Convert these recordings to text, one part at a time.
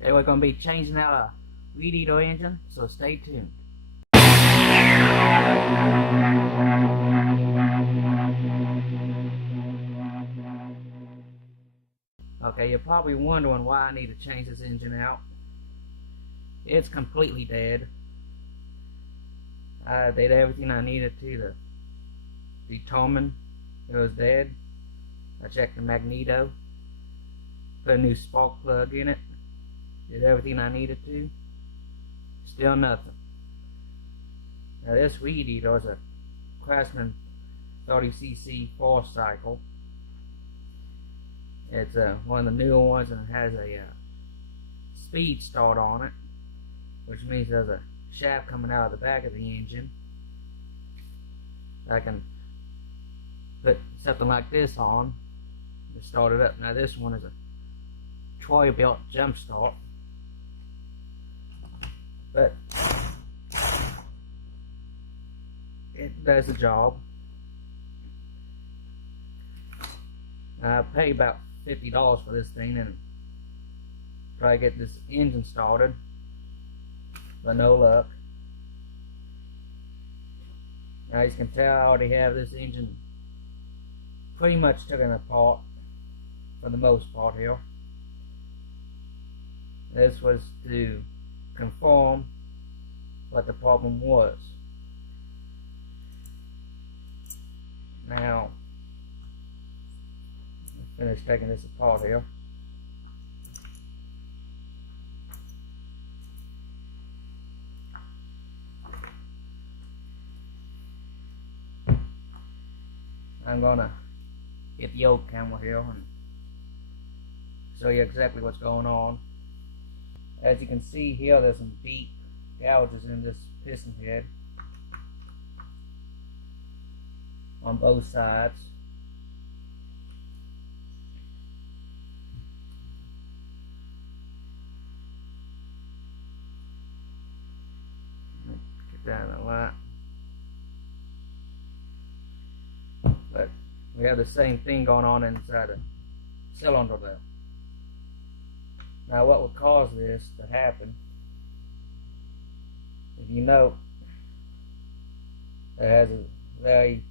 Today we're going to be changing out a Weed Eater engine, so stay tuned. Okay, you're probably wondering why I need to change this engine out. It's completely dead. I did everything I needed to determine it was dead. I checked the magneto, put a new spark plug in it, did everything I needed to. Still nothing. Now this Weed Eater is a Craftsman 30cc 4-cycle. It's one of the newer ones, and it has a speed start on it, which means there's a shaft coming out of the back of the engine. I can put something like this on to start it up. Now this one is a Troy-Bilt jump start, but it does the job. I paid about $50 for this thing and try to get this engine started, but no luck. Now as you can tell, I already have this engine pretty much taken apart for the most part here. This was to confirm what the problem was. Now, finish taking this apart here. I'm gonna get the old camera here and show you exactly what's going on. As you can see here, there's some deep gouges in this piston head on both sides. Get down the light. But we have the same thing going on inside the cylinder there. Now what would cause this to happen, if you note, it has a very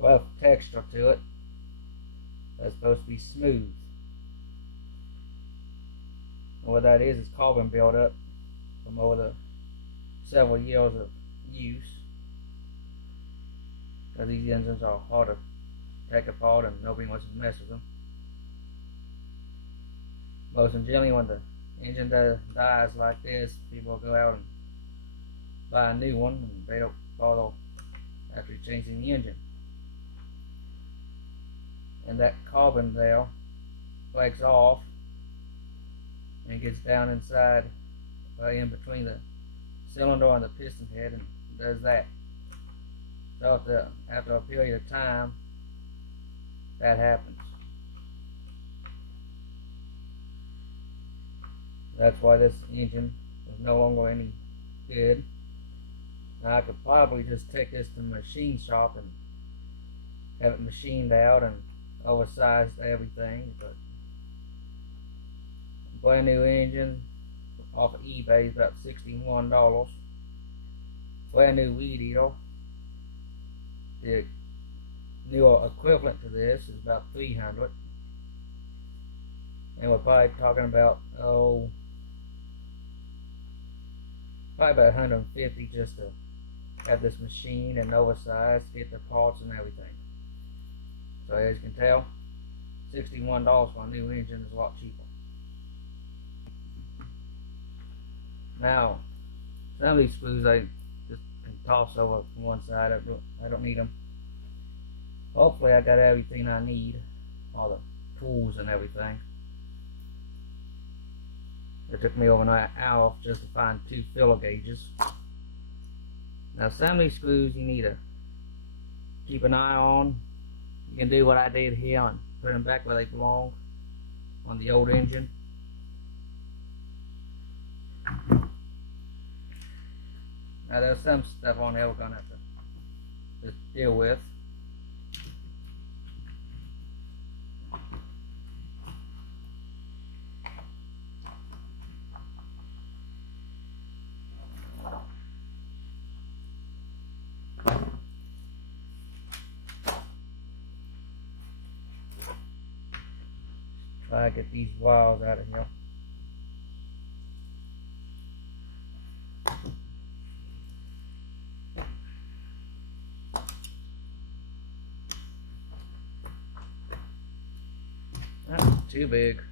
rough texture to it that's supposed to be smooth. And what that is carbon buildup from over the several years of use. Because these engines are hard to take apart and nobody wants to mess with them. Most generally, when the engine dies like this, people go out and buy a new one, and they don't bother after changing the engine. And that carbon there breaks off and gets down inside, right in between the cylinder and the piston head, and does that. So after a period of time, that happens. That's why this engine is no longer any good. Now I could probably just take this to the machine shop and have it machined out and oversized everything, but a brand new engine off of eBay is about $61. Brand new Weed Eater, the newer equivalent to this, is about $300, and we're probably talking about probably about $150 just to have this machine and oversized, get the parts and everything. So as you can tell, $61 for a new engine is a lot cheaper. Now, some of these screws I just can toss over from one side. I don't need them. Hopefully I got everything I need, all the tools and everything. It took me over an hour just to find 2 filler gauges. Now some of these screws you need to keep an eye on. You can do what I did here and put them back where they belong on the old engine. Now there's some stuff on there we're going to have to just deal with. I get these wires out of here. That's too big.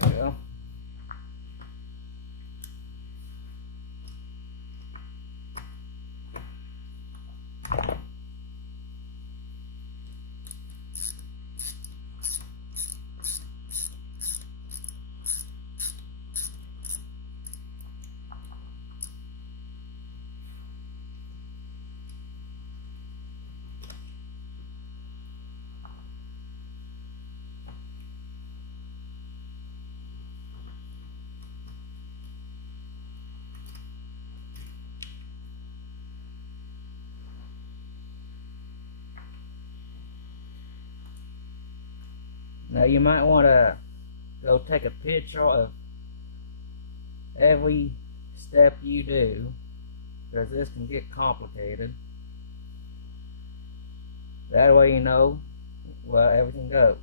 There we go. Now you might want to go take a picture of every step you do, because this can get complicated. That way you know where everything goes.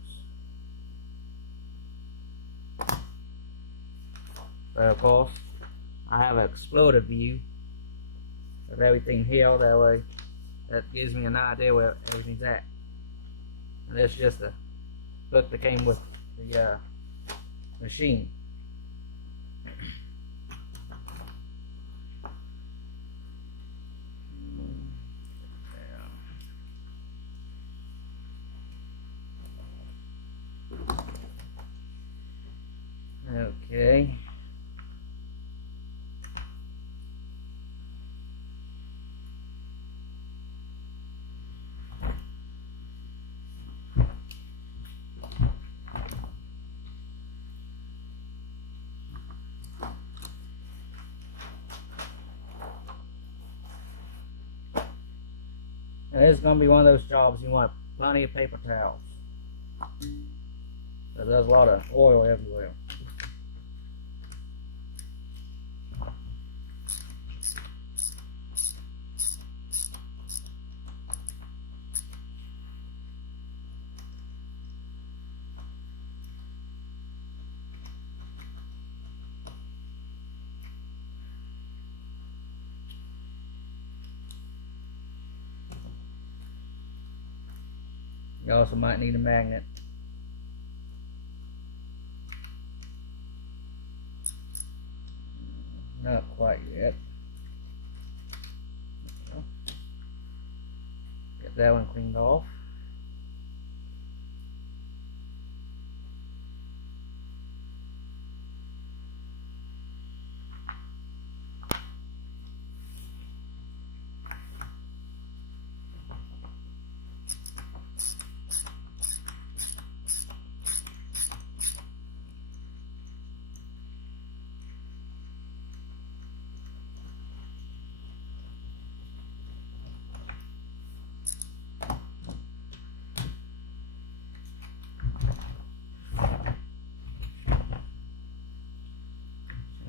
But of course, I have an exploded view of everything here. That way, that gives me an idea where everything's at. And that's just a book that came with the machine. Okay. And this is going to be one of those jobs you want plenty of paper towels. Because there's a lot of oil everywhere. You also might need a magnet. Not quite yet. Get that one cleaned off.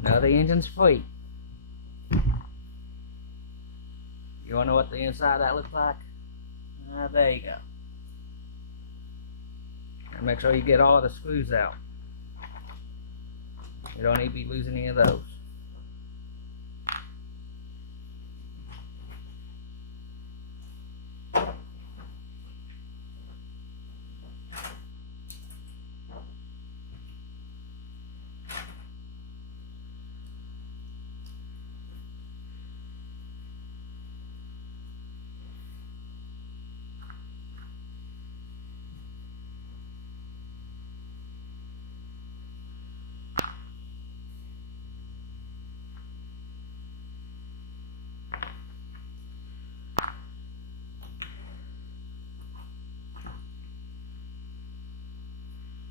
Now the engine's free. You wanna know what the inside of that looks like? There you go. And make sure you get all the screws out. You don't need to be losing any of those.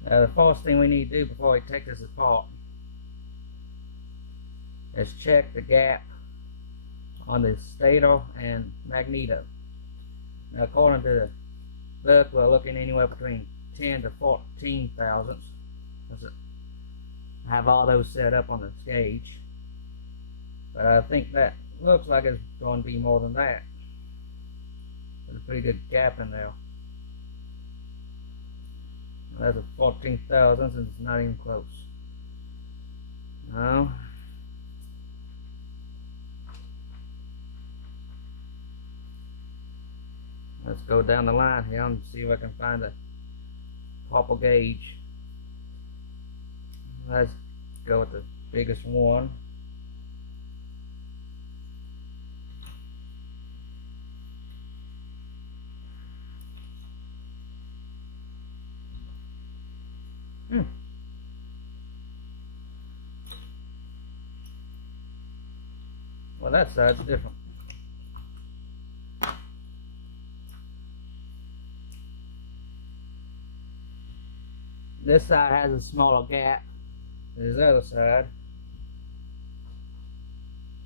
The first thing we need to do before we take this apart is check the gap on the stator and magneto. Now, according to the book, we're looking anywhere between 10 to 14 thousandths. I have all those set up on the gauge. But I think that looks like it's going to be more than that. There's a pretty good gap in there. That's a 14 thousandths and it's not even close. No. Let's go down the line here and see if I can find a proper gauge. Let's go with the biggest one. Well, that side's different. This side has a smaller gap than this other side.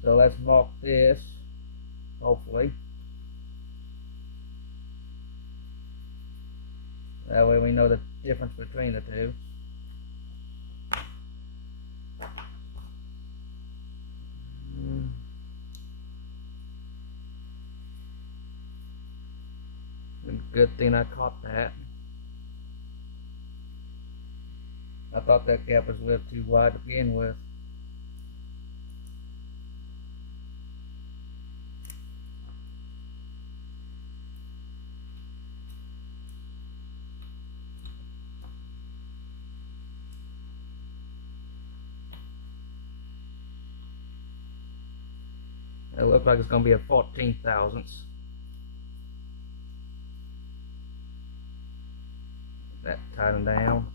So let's mark this, hopefully. That way we know the difference between the two. Good thing I caught that. I thought that gap was a little too wide to begin with. It looks like it's going to be a 14 thousandths. That tighten down.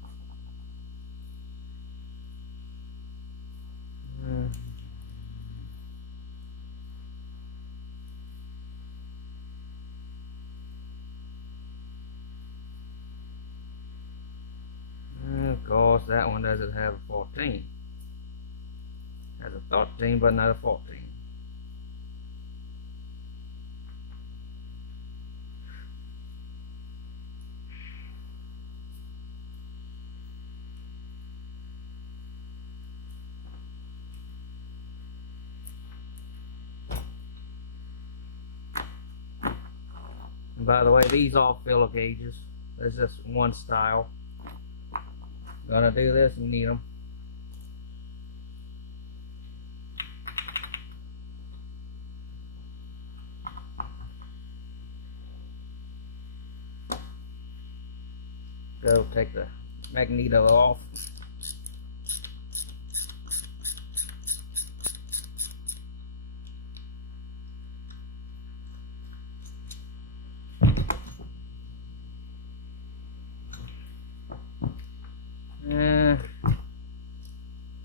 Of course, that one doesn't have a 14. It has a 13, but not a 14. And by the way, these are filler gauges. There's just one style. Gonna do this and need them. Go take the magneto off.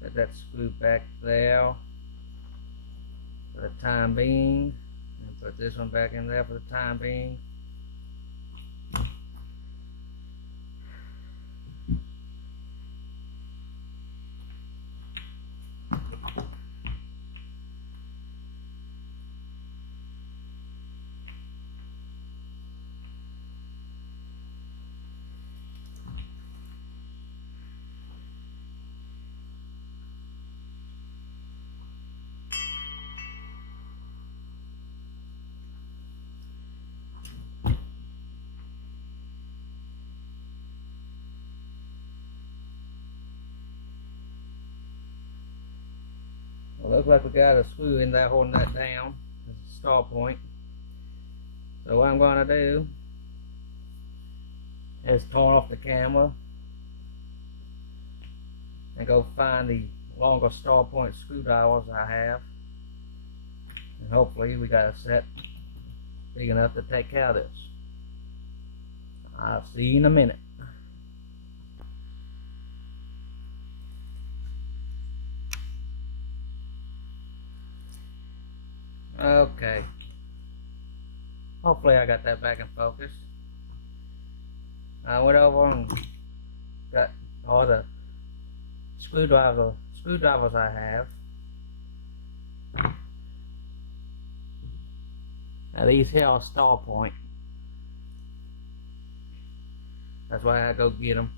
Put that screw back there for the time being, and put this one back in there for the time being. Well, looks like we got a screw in there holding that down. That's a stall point. So what I'm going to do is turn off the camera and go find the longer stall point screwdrivers I have. And hopefully we got a set big enough to take care of this. I'll see you in a minute. Okay. Hopefully I got that back in focus. I went over and got all the screwdrivers I have. Now these here are stall point. That's why I go get them.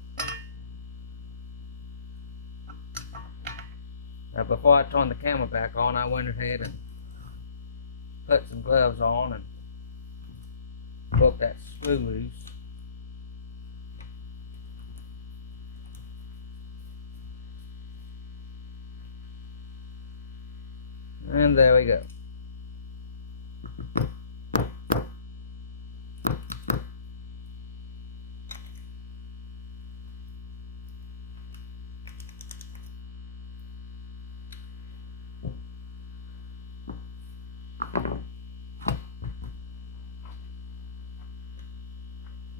Before I turned the camera back on, I went ahead and put some gloves on and broke that screw loose. And there we go.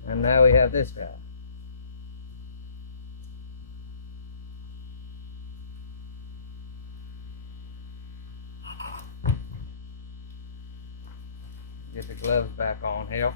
And now we have this guy. Get the gloves back on here.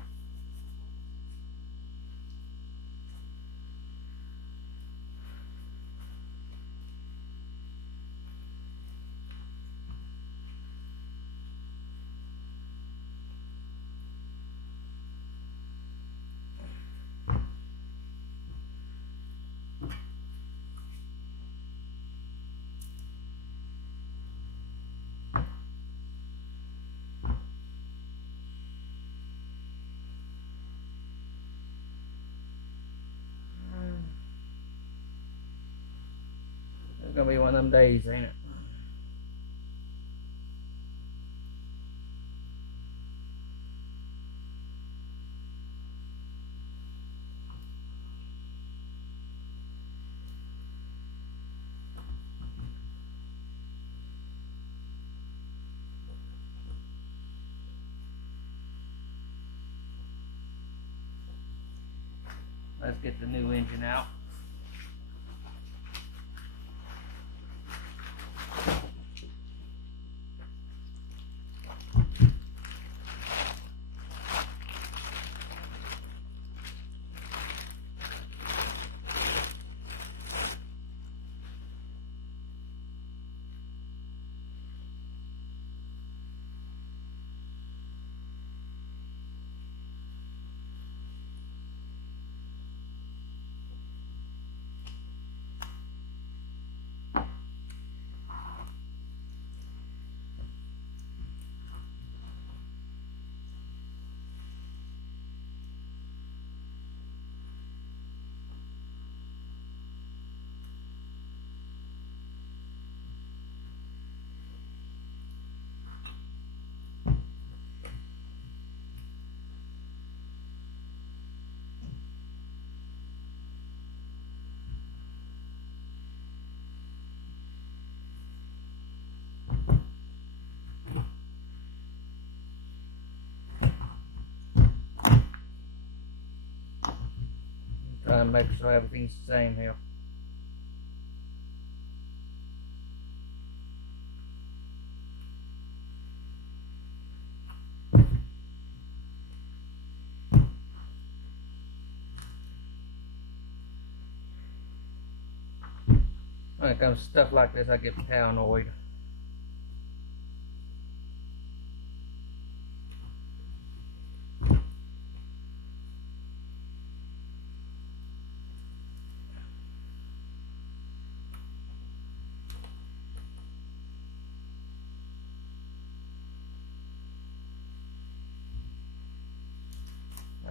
It's gonna be one of them days, ain't it? Let's get the new engine out. Try and make sure everything's the same here. When it comes to stuff like this, I get paranoid.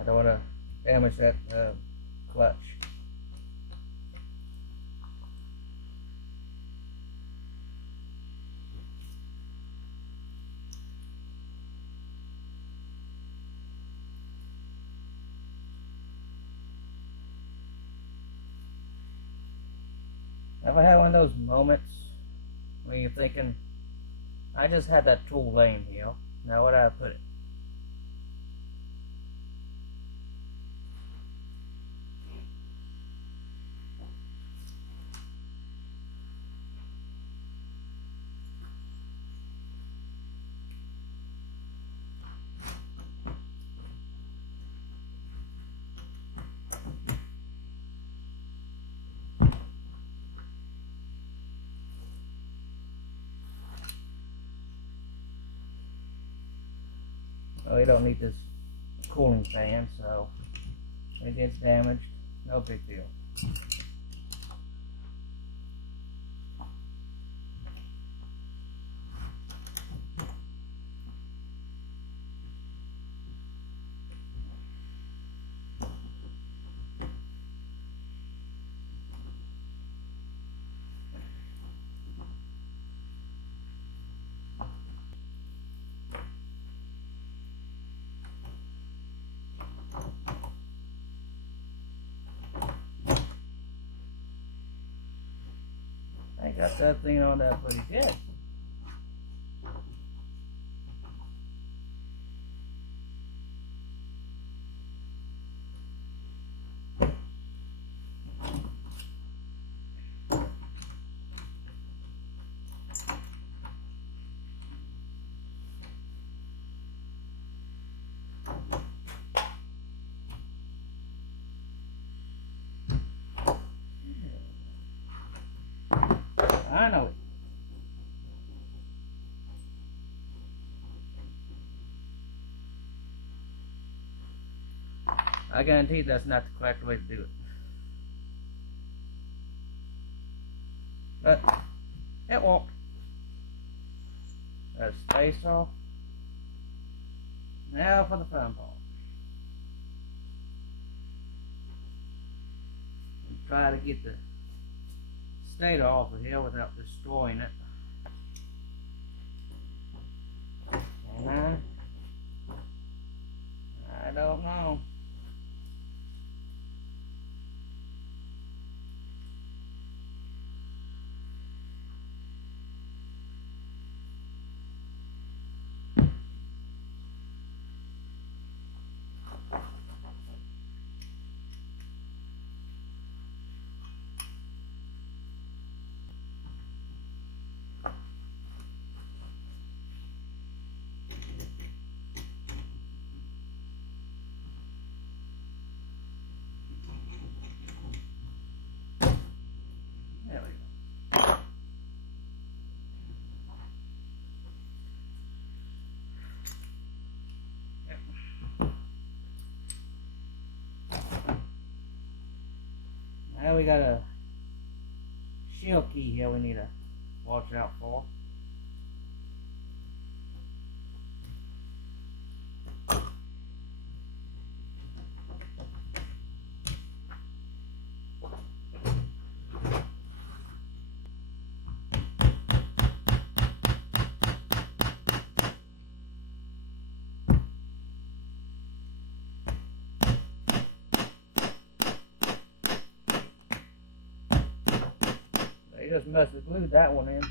I don't want to damage that clutch. Ever had one of those moments when you're thinking, I just had that tool laying here, now where do I put it? Oh, you don't need this cooling fan, so if it gets damaged, no big deal. got that thing on there pretty good. I know it. I guarantee that's not the correct way to do it. But it won't. That's space off. Now for the fun part. Try to get the stator off of here without destroying it. And I don't know. There we go. Now we got a shield key here we need to watch out for. They just must have glued that one in.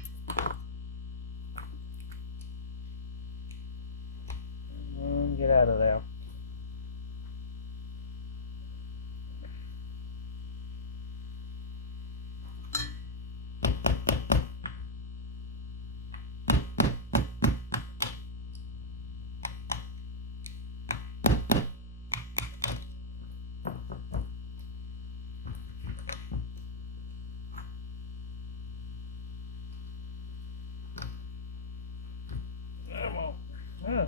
And get out of there. Oh.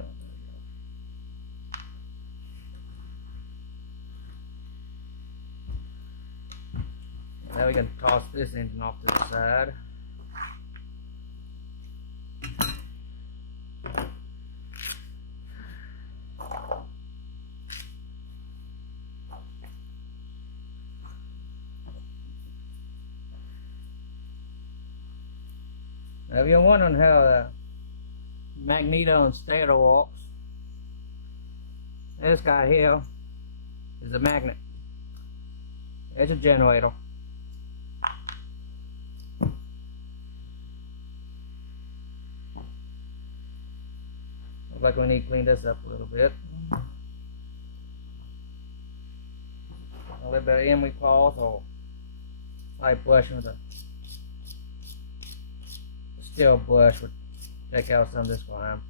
Now we can toss this engine off to the side. Now if you're wondering how the magneto and stator works, this guy here is a magnet. It's a generator. Looks like we need to clean this up a little bit. A little bit of emery cloth or light brushing with a steel brush would take out some of this grime.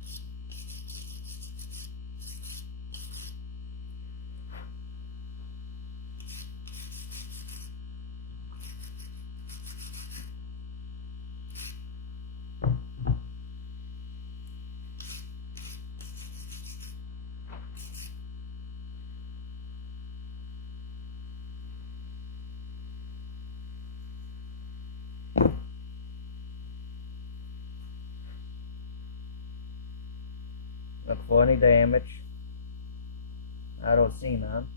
Look for any damage. I don't see none.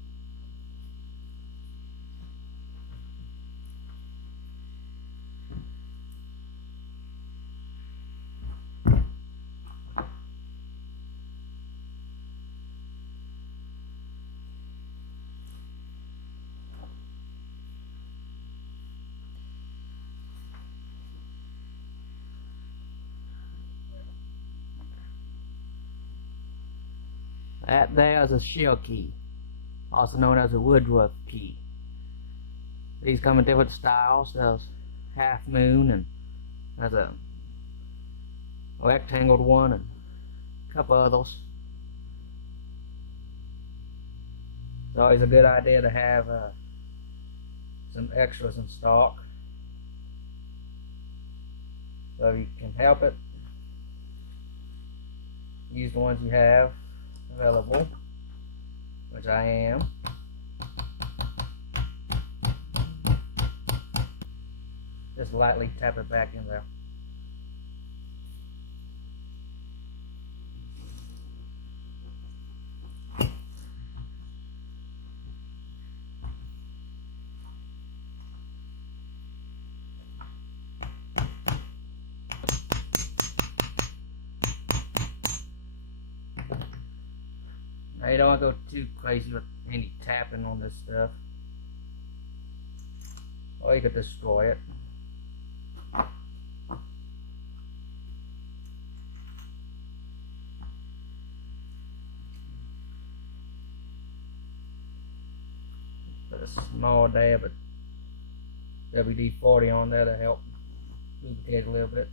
That there is a shell key, also known as a Woodruff key. These come in different styles. There's half moon, and there's a rectangled one, and a couple others. It's always a good idea to have some extras in stock. So if you can help it, use the ones you have available, which I am. Just lightly tap it back in there. Now you don't want to go too crazy with any tapping on this stuff, or you could destroy it. Put a small dab of WD-40 on there to help lubricate a little bit.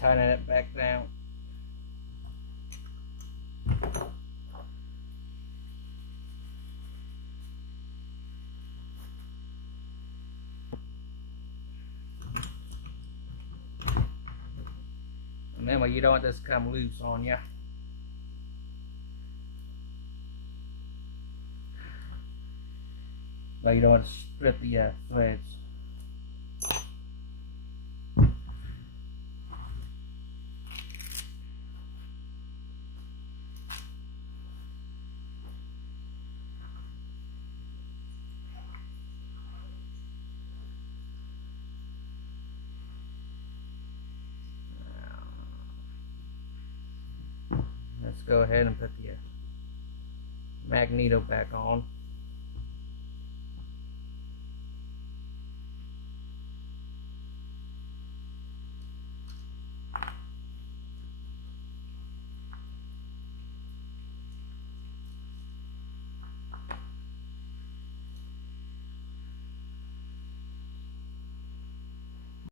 Tighten it back down. Remember, you don't want this to come loose on you. No, you don't want to strip the threads. Let's go ahead and put the magneto back on.